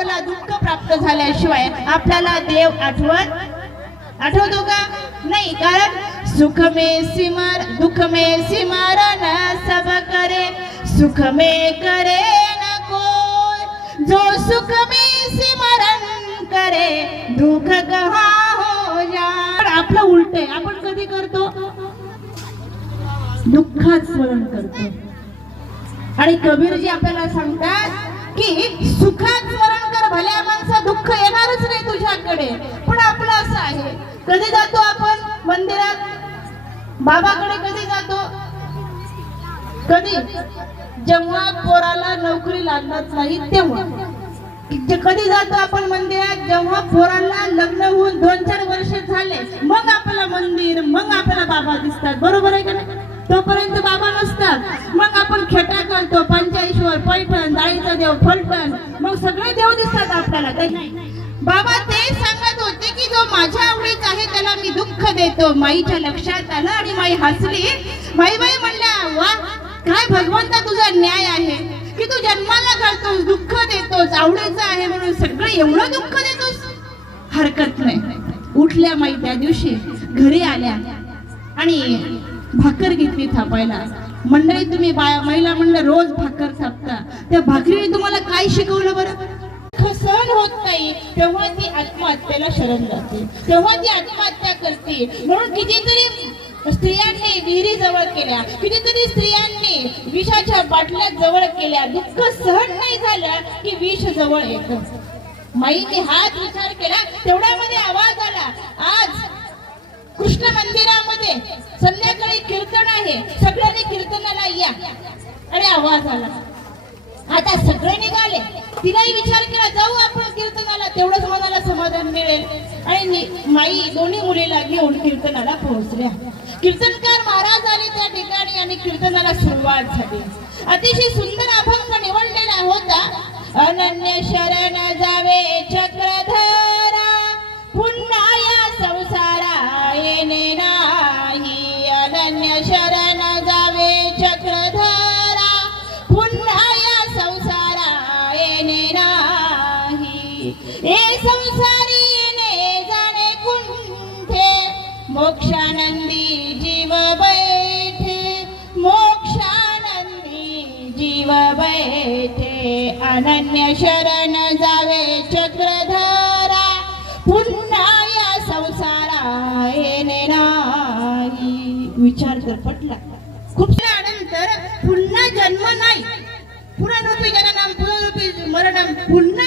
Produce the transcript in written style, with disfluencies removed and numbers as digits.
मानवाला दुःख प्राप्त झाल्याशिवाय आपल्याला देव आठवतो का? नाही, कारण सुख में सिमर दुख में सिमरन सब करे, सुख में करे न कोई, जो सुख में सिमरन करे दुःख कहाँ हो जाए। आपलं उलट आहे, आपण कधी करतो? दुःखात स्मरण करतो। आणि कबीरजी आपल्याला सांगतात की सुखात स्मरण कर, भल्या माणसा दुःख येणारच नाही तुझ्याकडे। पण आपलं असं आहे, कधी जातो आपण मंदिरात, बाबाकडे कधी जातो? कधी जेव्हा पोराला नोकरी लागत नाही तेव्हा। कधी जातो आपण मंदिरात? जेव्हा पोरांना लग्न होऊन 2-4 वर्ष झाले मग आपल्याला मंदिर, मग आपल्याला बाबा दिसतात, बरोबर आहे का नाही? तोपर्यंत बाबा नसतात। मग आपण खेटा करतो, पंचाईश्वर, पैठण, दाईचा देव, फलटण, मग सगळे देव दिसतात आपल्याला, काही नाही। बाबा ते सांगत होते की जो माझ्या आवडीचा आहे त्याला मी दुःख देतो। माईच्या लक्षात आलं आणि माई हसली। माई म्हणल्या, वा, काय भगवंता तुझा न्याय आहे की तू जन्माला घालतोस, दुःख देतोस, आवडीचं आहे म्हणून सगळं एवढं दुःख देतोस, हरकत नाही। उठल्या माई त्या दिवशी, घरी आल्या आणि भाकर घेतली थापायला। मंडळी, तुम्ही महिला मंडळ रोज भाकर थापता, त्या भाकरीने तुम्हाला काय शिकवलं बरं? सहन होत नाही तेव्हा ती आत्महत्येला शरण जाते, तेव्हा ती आत्महत्या करते। म्हणून कितीतरी स्त्रियांनी विहिरी जवळ केल्या, कितीतरी स्त्रियांनी विषाच्या बाटल्या जवळ केल्या, दुःख सहन नाही झालं की विष जवळ येतं। माईने हाच विचार केला, तेवढ्यामध्ये आवाज आला, आज कृष्ण मंदिरामध्ये संध्याकाळी कीर्तन आहे, सगळ्यांनी कीर्तनाला या। आणि आवाज आला, आता सगळे निघाले। तिलाही विचार केला, जाऊ आपण कीर्तनाला, तेवढंच मनाला समाधान मिळेल। आणि माई दोन्ही मुलीला घेऊन कीर्तनाला पोहोचल्या। कीर्तनकार महाराज आले त्या ठिकाणी आणि कीर्तनाला सुरुवात झाली। अतिशय सुंदर अभंग निवडलेला होता, अनन्य शरण जावे चक्रधरा, पुन्हा या संसारा येणे नाही। अनन्य शरण जावे चक्रधरा, पुन्हा या संसारा येणे नाही। हे संसारी येणे जाणे कुंठे, मोक्षानंदी जीव बैठे, मोक्षानंदी जीव बैठे। अनन्य शरण जावे चक्रधरा, पुन्हा या संसारा येणे नाही। विचार कर, पटला? खूप नंतर पुन्हा जन्म नाही, पुनरुपी जननम पुनरुपी मरणम, पुन्हा